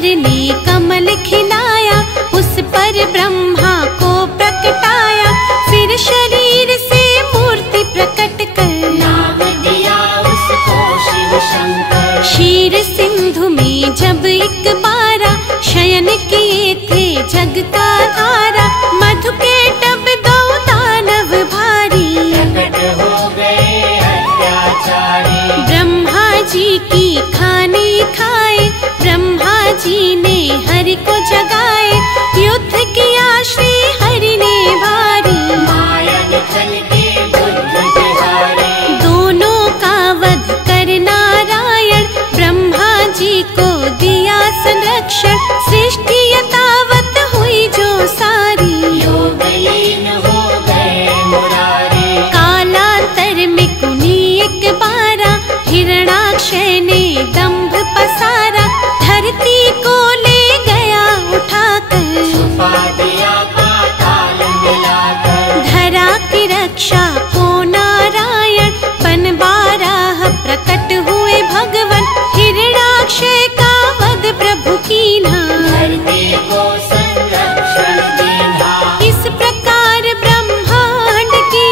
ईश्वर ने कमल खिलाया, उस पर ब्रह्मा को प्रकटाया। फिर शरीर से मूर्ति प्रकट कर नाम दिया उसको शिव शंकर। क्षीर सिंधु में जब एक बारा, शयन किए थे जग का धारा। मधु के टब दो दानव भारी, प्रकट हो गए अत्याचारी। ब्रह्मा जी की खानी खाए, ब्रह्मा जी ने हरि को जगाए। युद्ध किया श्री हरि ने भारी, माया निकल के बुद्ध बिहारी। दोनों का वध कर नारायण, ब्रह्मा जी को दिया संरक्षण। सृष्टि यथावत हुई जो सारी, योगलीन हो गए मुरारी। कालांतर में कुनी एक बारा, हिरणाक्षय ने दंभ पसारा। धरती को ले गया उठाकर, छुपा दिया पाताल मिलाकर। धरा की रक्षा को नारायण, बन बारह प्रकट हुए भगवन। हिरणाक्षय का वध प्रभु कीन्हा, धरती को संरक्षण दीन्हा। इस प्रकार ब्रह्मांड की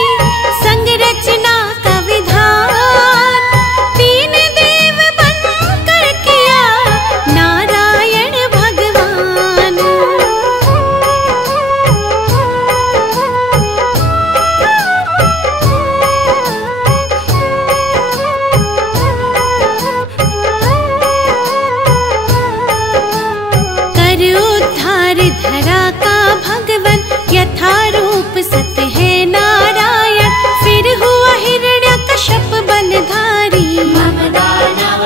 संरचना का विधान, तीन देव बनकर किया नारायण भगवान। कर उद्धार धरा का भगवन, यथा रूप सत है नारायण। फिर हुआ हिरण्यकश्यप बलधारी, ममदानव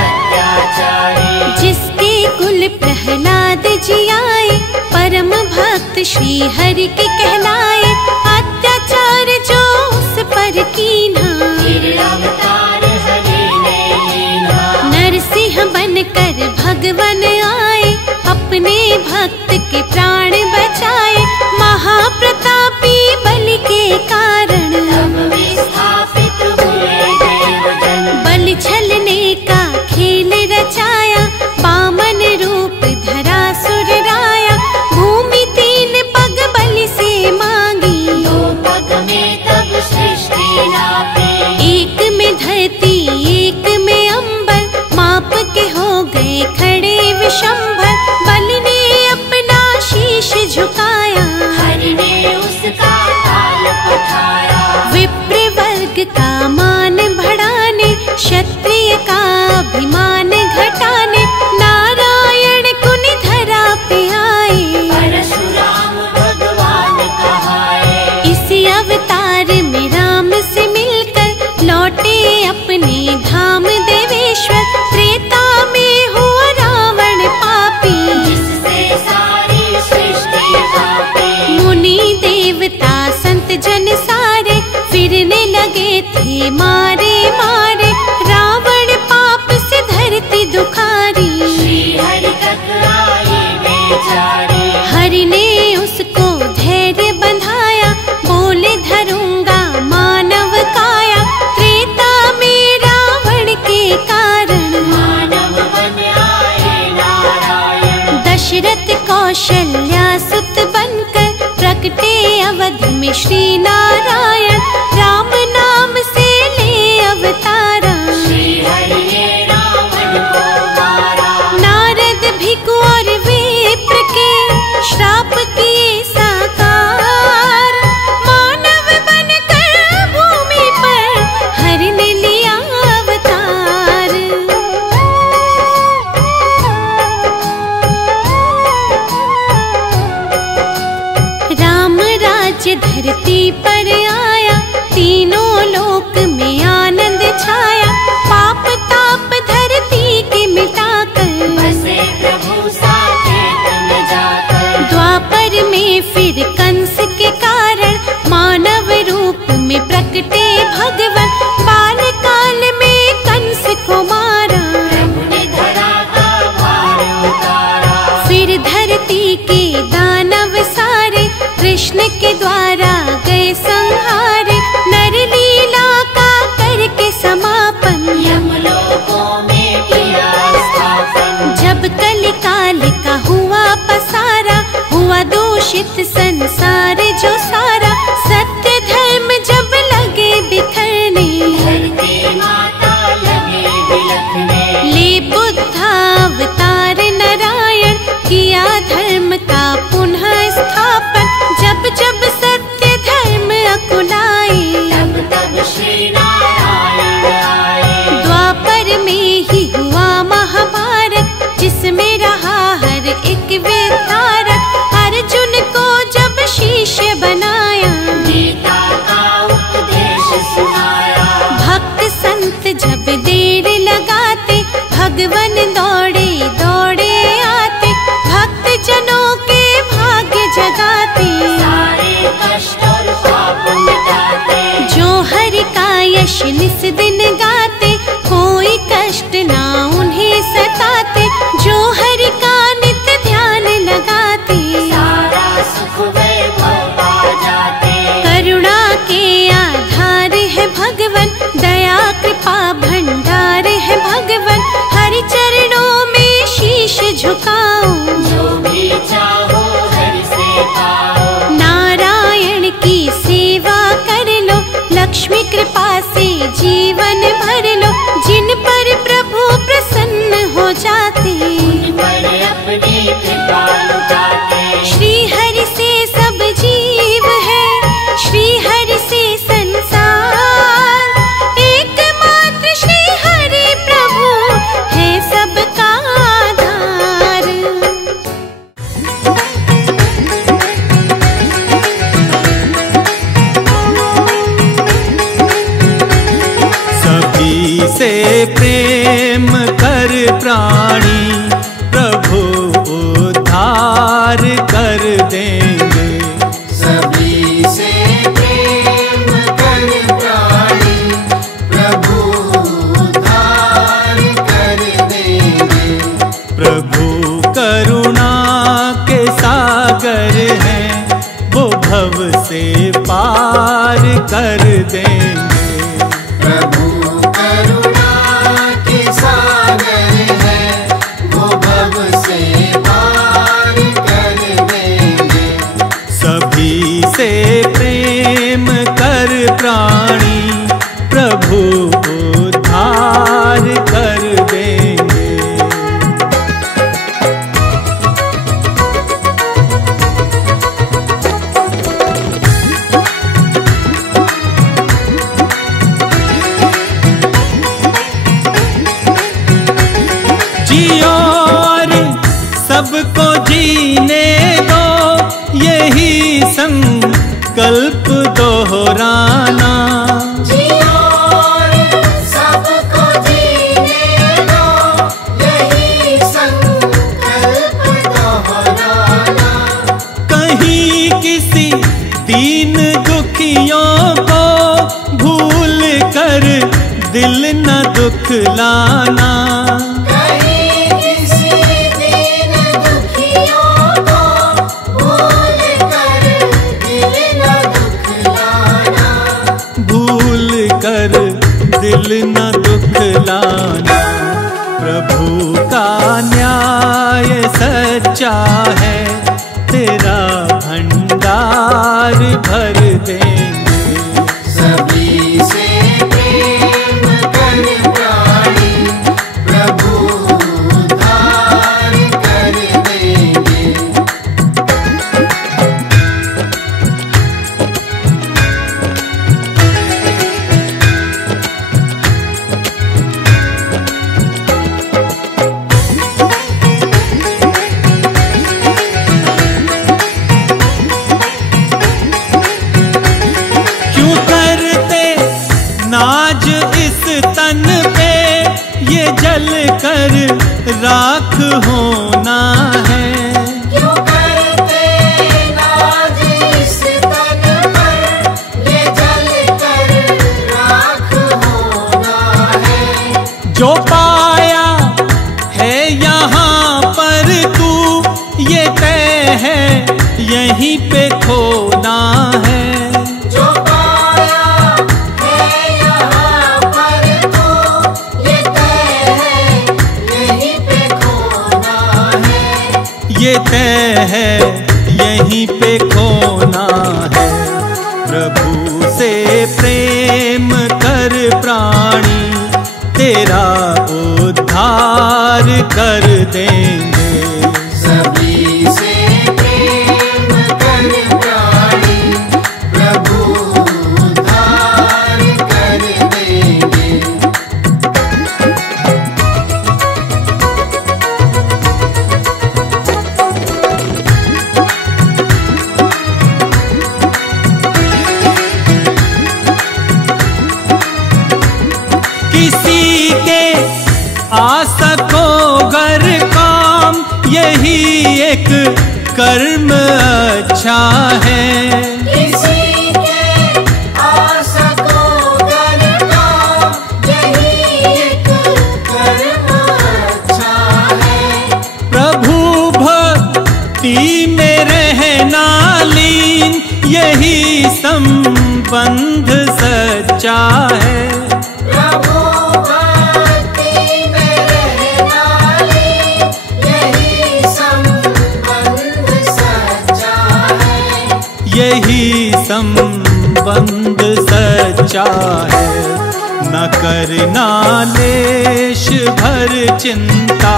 अत्याचारी। जिसके कुल प्रहलाद जी आए, परम भक्त श्री हरि के कहलाए। अत्याचार जो उस पर कीन्हा, फिर अवतार हरि ने लीन्हा। नरसिंह बनकर भगवन आए, अपने भक्त के प्राण बचाए। महाप्रतापी बलि के कारण, तब विस्थापित हुए देवजन। बलि छलने का खेल रचाया, बामन रूप धरा सुर राया। भूमि तीन पग बलि से मांगी, दो पग में तब सृष्टि नापी। एक में धरती एक में अंबर, माप के हो गए खड़े विशंभर। बलि ने अपना शीश झुकाया, हरि ने उसका ताल पठाया। विप्र वर्ग का मान बढ़ाने, क्षत्रिय का अभिमान घटाने। नारायण कुनि धरा पे आए, परशुराम भगवान कहाए। इसी अवतार में राम से मिलकर लौटे अपने धाम देवेश्वर। त्रेता में हुआ रावण पापी, जिससे सारी सृष्टि कांपी। मुनि देवता संत जन सारे, फिरने लगे थे मारे मारे। रावण पाप से धरती दुखारी, श्री हरि तक आई बेचारी। हरि ने उसको धैर्य बंधाया, बोले धरूंगा मानव काया। त्रेता में रावण के कारण, मानव बन आए नारायण। दशरथ कौशल्या सुत बनकर, प्रकटे अवध में श्री नारायण। राम नाम से ले अवतारा, श्री हरि ने रावण को मारा। नारद भिखु और विप्र के श्राप किए साकार। मानव बनकर भूमि पर हरि ने लिया अवतार। राम राज्य धरती पर आया, तीनों लोक में आनंद छाया। पाप ताप धरती के मिटाकर, बसे प्रभु साकेत में जाकर। द्वापर में फिर कंस के कारण, मानव रूप में प्रकटे भगवन। बाल काल में कंस को मारा, प्रभु ने धरा का भार उतारा। फिर धरती के दानव सारे, कृष्ण के द्वारा गए दूषित संसार जो सारा, सत्य धर्म जब लगे बिखरने, धरती माता लगे बिलखने। ले बुद्धावतार नारायण, किया धर्म का पुनः स्थापन। जब जब सत्य धर्म अकुलाए, तब तब श्री नारायण आए। द्वापर में ही हुआ महाभारत, जिसमें रहा हर एक विधारक। अर्जुन को जब शिष्य बनाया, गीता का उपदेश सुनाया। भक्त संत जब देर लगाते, भगवन दौड़े दौड़े आते। भक्त जनों के भाग्य जगाते, सारे कष्ट और पाप मिटाते। जो हरि का यश निस दिन गाते, कोई कष्ट ना उन्हें सताते। जो हरि का नित्य ध्यान लगाते, सारा सुख वैभव पा जाते। करुणा के आधार है भगवन, दया कृपा भंडार है भगवन। हरि चरणों में शीश झुकाओ, जो भी चाहो हरि से पाओ। नारायण की सेवा कर लो, लक्ष्मी कृपा से जीवन भर लो। जिन पर प्रभु प्रसन्न हो जाते, उन पर अपनी कृपा लुटाते। श्री हरि से सब जीव है, श्री हरि से संसार। एकमात्र श्री हरि प्रभु है सबका आधार। सभी से प्रेम कर प्राणी, प्रभु उद्धार कर देंगे। सभी से प्रेम कर प्राणी, प्रभु उद्धार कर देंगे। प्रभु करुणा के सागर हैं, वो भव से पार कर देंगे। प्रभु करुणा के सागर है, वो भव से पार कर देंगे। सभी से प्रेम कर प्राणी, प्रभु उद्धार कर देंगे। जियो और सबको जीने दो, यही संकल्प दोहराना। जियो और सबको जीने दो, यही संकल्प दोहराना। कहीं किसी दीन दुखियों को भूल कर दिल न दुखलाना। कहीं किसी दीन दुखियों को भूल कर दिल न दुखलाना। भूल कर दिल न दुखलाना। प्रभु का न्याय सच्चा है, तेरा भंडार भर देंगे। सभी से प्रेम कर प्राणी, प्रभु उद्धार कर देंगे। क्यों करते नाज इस तन पे, ये जल कर राख होना है। क्यों करते नाज इस तन पर, ये जल कर राख होना है। जो पाया है यहाँ पर तू, ये तय है यहीं पे खोना है। जो पाया है यहाँ पर तो, ये तय है यहीं पे खोना है। ये तय है यहीं पे खोना है। प्रभु से प्रेम कर प्राणी, तेरा उद्धार कर देंगे। सभी से प्रेम कर प्राणी, प्रभु उद्धार कर देंगे। किसी के आ सको घर काम, यही एक कर्म अच्छा है। किसी के आ सको घर काम, यही एक कर्म अच्छा है। प्रभु भक्ति में रहना लीन, यही संबंध सच्चा है। प्रभु भक्ति में रहना लीन, यही संबंध सच्चा है। यही संबंध सच्चा है। न करना लेश भर चिंता,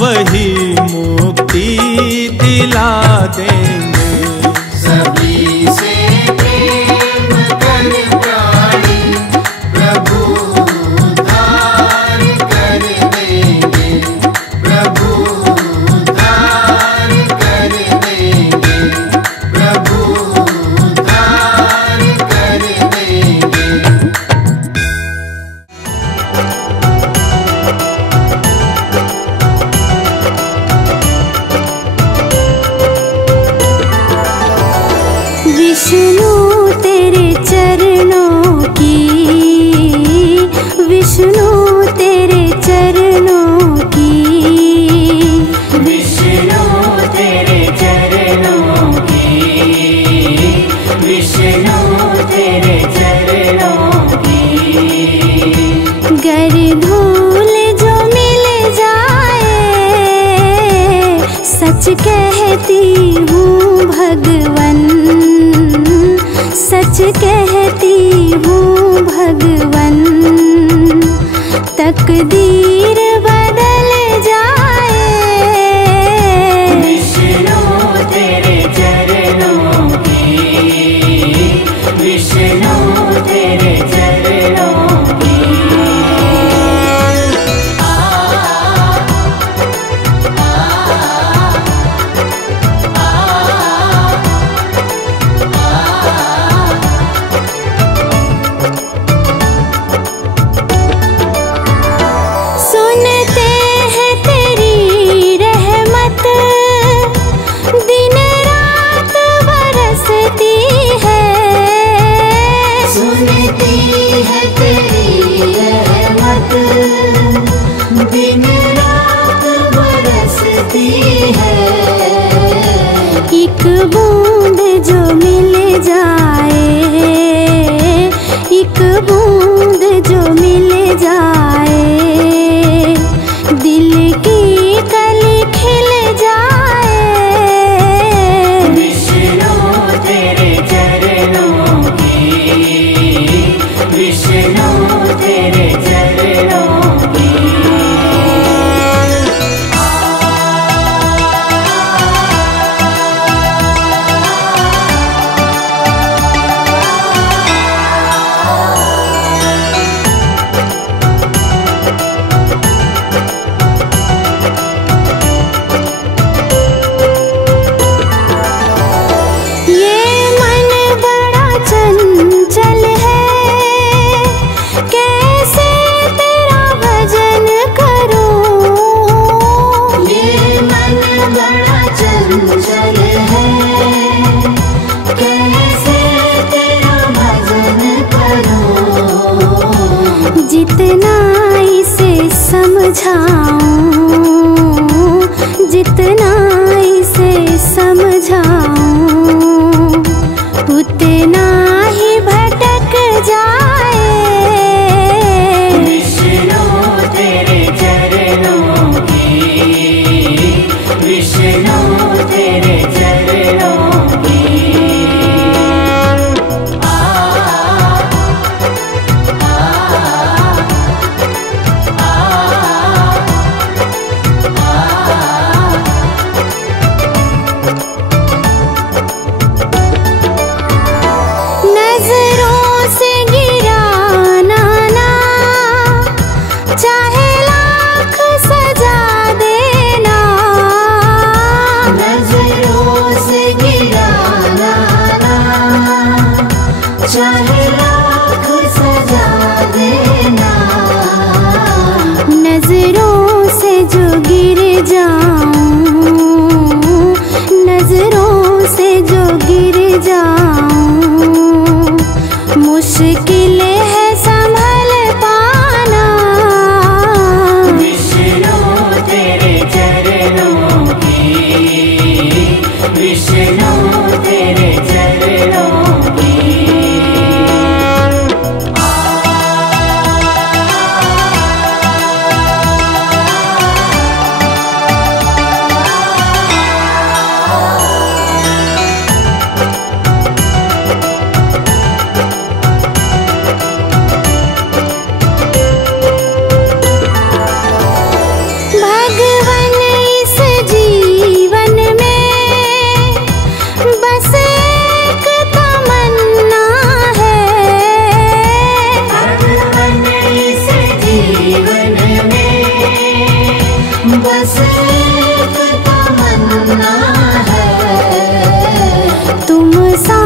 वही मुक्ति दिला देंगे। सभी से प्रेम कर प्राणी, प्रभु उद्धार कर देंगे। प्रभु उद्धार कर देंगे। प्रभु उद्धार कर देंगे। विष्णु तेरे चरणों की, विष्णु तेरे चरणों की, विष्णु तेरे चरणों की, विष्णु तेरे चरणों की। गर धूल जो मिल जाए, सच कहती हूँ भगवन, सच कहती हूँ भगवन। तकदीर बदल जाए, विष्णु तेरे चरणों की, विष्णु तेरे चरणों की। सुनते हैं तेरी रहमत, दिन रात बरसती है। सुनती है तेरी रहमत, दिन रात बरसती है। एक बूंद जो मिल जाए, एक बूंद जो मिल जाए, दिल की कली खिल जाए। विष्णु तेरे चरणों की, विष्णु तेरे चरणों की। एक तमन्ना है, तुम सा